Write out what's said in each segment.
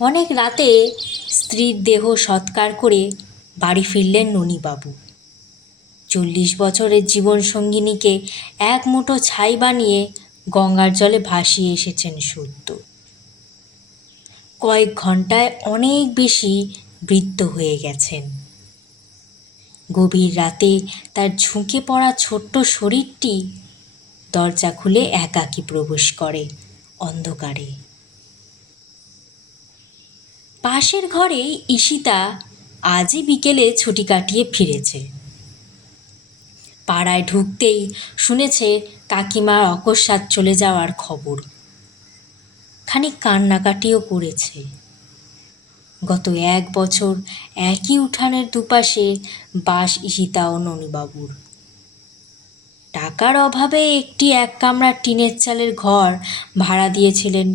অনেক রাতে স্ত্রীর দেহ সৎকার করে বাড়ি ফিরলেন ননীবাবু। 40 বছরের জীবনসঙ্গিনীকে এক মুঠো ছাই বানিয়ে গঙ্গার জলে ভাসিয়ে এসেছেন সত্য। কয়েক ঘন্টায় অনেক বেশি বৃদ্ধ হয়ে গেছেন। গভীর রাতে তার ঝুঁকে পড়া ছোট্ট শরীরটি দরজা খুলে একাকী প্রবেশ করে অন্ধকারে। পাশের ঘরেই ঈশিতা আজই বিকেলে ছুটি কাটিয়ে ফিরেছে। পাড়ায় ঢুকতেই শুনেছে কাকিমার অকস্মাৎ চলে যাওয়ার খবর। খানিক কান্নাকাটিও করেছে। গত 1 বছর একই উঠানের দুপাশে বাস ঈশিতা ও ননীবাবুর। টাকার অভাবে একটি 1 কামরার টিনের চালের ঘর ভাড়া দিয়েছিলেন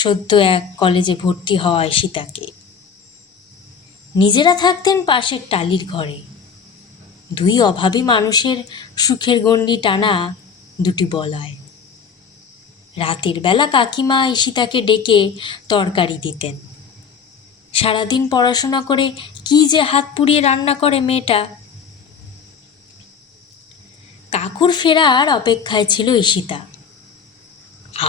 সদ্য এক কলেজে ভর্তি হওয়া ঈশিতাকে। নিজেরা থাকতেন পাশের টালির ঘরে। 2 অভাবী মানুষের সুখের গণ্ডি টানা 2টি বলয়। রাতের বেলা কাকিমা ঈশিতাকে ডেকে তরকারি দিতেন। সারাদিন পড়াশোনা করে কি যে হাত পুড়িয়ে রান্না করে মেয়েটা। কাকুর ফেরার অপেক্ষায় ছিল ঈশিতা।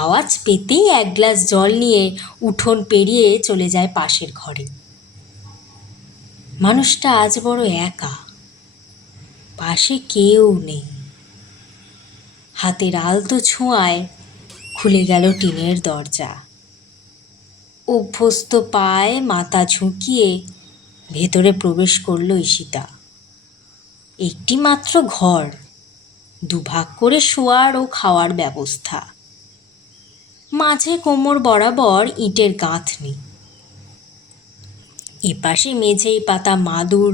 আওয়াজ পেতেই 1 গ্লাস জল নিয়ে উঠোন পেরিয়ে চলে যায় পাশের ঘরে। মানুষটা আজ বড় একা, পাশে কেউ নেই। হাতের আলতো ছোঁয়ায় খুলে গেল টিনের দরজা। অভ্যস্ত পায়ে মাথা ঝুঁকিয়ে ভেতরে প্রবেশ করল ঈশিতা। একটি মাত্র ঘর, 2 ভাগ করে শোয়ার ও খাওয়ার ব্যবস্থা। মাঝে কোমর বরাবর ইটের গাঁথনি। এপাশে মেঝেই পাতা মাদুর,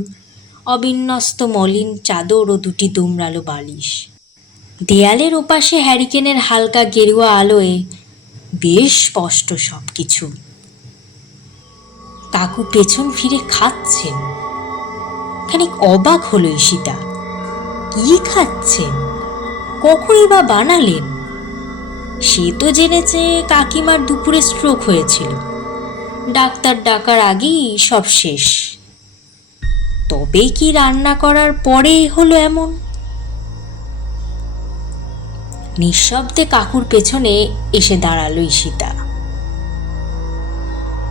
অবিন্যস্ত মলিন চাদর ও 2টি দুমড়ালো বালিশ। দেয়ালের ওপাশে হ্যারিকেনের হালকা গেরুয়া আলোয় বেশ স্পষ্ট সব কিছু। কাকু পেছন ফিরে খাচ্ছেন। খানিক অবাক হলো ঈশিতা। কি খাচ্ছেন? কখনই বা বানালেন? সে তো জেনেছে কাকিমার দুপুরে স্ট্রোক হয়েছিল। ডাক্তার ডাকার আগেই সব শেষ। তবে কি রান্না করার পরে হলো এমন? নিঃশব্দে কাকুর পেছনে এসে দাঁড়ালো ঈশিতা।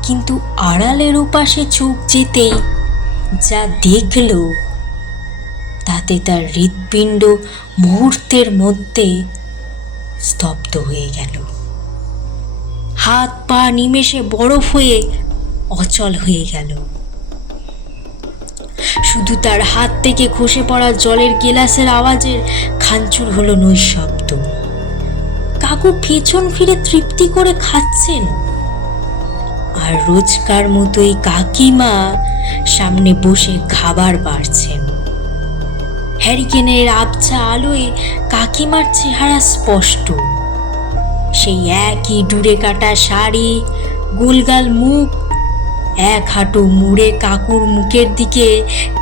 কিন্তু আড়ালের ওপাশে চোখ যেতেই যা দেখল তাতে তার হৃৎপিণ্ড মুহূর্তের মধ্যে স্তব্ধ হয়ে গেল। হাত পা নিমেষে বরফ হয়ে অচল হয়ে গেল। শুধু তার হাত থেকে খসে পড়া জলের গেলাসের আওয়াজের খানচুর হলো নৈশব্দ। কাকু পেছন ফিরে তৃপ্তি করে খাচ্ছেন, আর রোজকার মতোই কাকিমা সামনে বসে খাবার বাড়ছেন। হ্যারিকেনের আবছা আলোয় কাকিমার চেহারা স্পষ্ট। সেই একই ডুরে কাটা শাড়ি, গোলগাল মুখ, 1 হাঁটু মুড়ে কাকুর মুখের দিকে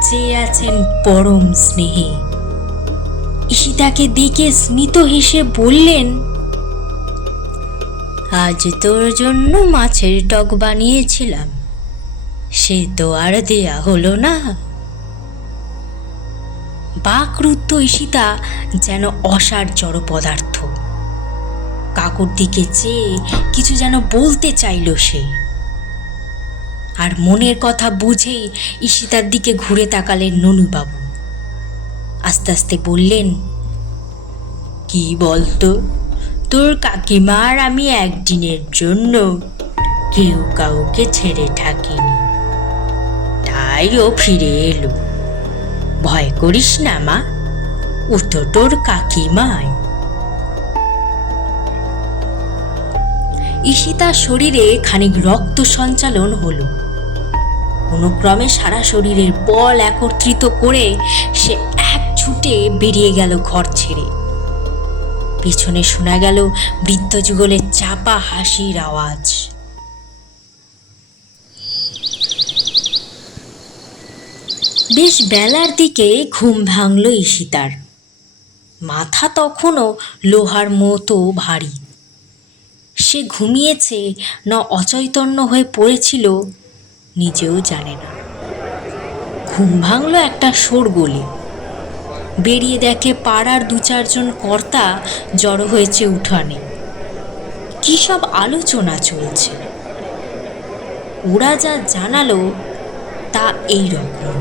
চেয়ে আছেন পরম স্নেহে। ঈশিতাকে দেখে স্মিত হেসে বললেন, আজ তোর জন্য মাছের টক বানিয়েছিলাম, সে তো আর দেয়া হলো না। বাকরুদ্ধ ঈশিতা যেন অসার জড় পদার্থ। কাকুর দিকে চেয়ে কিছু যেন বলতে চাইল সে। আর মনের কথা বুঝেই ঈশিতার দিকে ঘুরে তাকালেন ননীবাবু। আস্তে আস্তে বললেন, কি বলতো, তোর কাকিমার আমি একদিনের জন্য কেউ কাউকে ছেড়ে থাকিনি, তাই ও ফিরে এলো। ভয় করিস না মা, ও তো তোর কাকিমাই। ঈশিতার শরীরে খানিক রক্ত সঞ্চালন হলো। অনুক্রমে সারা শরীরের বল একত্রিত করে সে এক ছুটে বেরিয়ে গেল ঘর ছেড়ে। পিছনে শোনা গেল বৃদ্ধ যুগলের চাপা হাসির আওয়াজ। বেশ বেলার দিকে ঘুম ভাঙল ঈশিতার। মাথা তখনও লোহার মতো ভারী। সে ঘুমিয়েছে না অচৈতন্য হয়ে পড়েছিল নিজেও জানে না। ঘুম ভাঙল একটা শোরগোলে। বেরিয়ে দেখে পাড়ার 2-4 জন কর্তা জড়ো হয়েছে উঠানে। কী সব আলোচনা চলছে। ওরা যা জানালো তা এই রকম।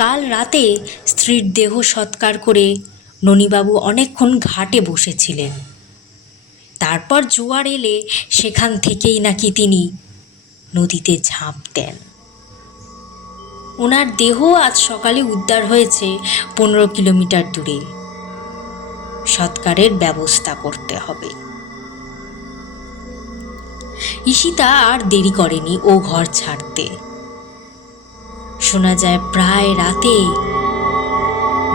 কাল রাতে স্ত্রীর দেহ সৎকার করে ননীবাবু অনেকক্ষণ ঘাটে বসেছিলেন। তারপর জোয়ার এলে সেখান থেকেই নাকি তিনি নদীতে ঝাঁপ দেন। ওনার দেহ আজ সকালে উদ্ধার হয়েছে 15 কিলোমিটার দূরে। সৎকারের ব্যবস্থা করতে হবে। ঈশিতা আর দেরি করেনি ও ঘর ছাড়তে। শোনা যায় প্রায় রাতে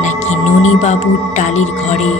নাকি ননীবাবুর টালির ঘরে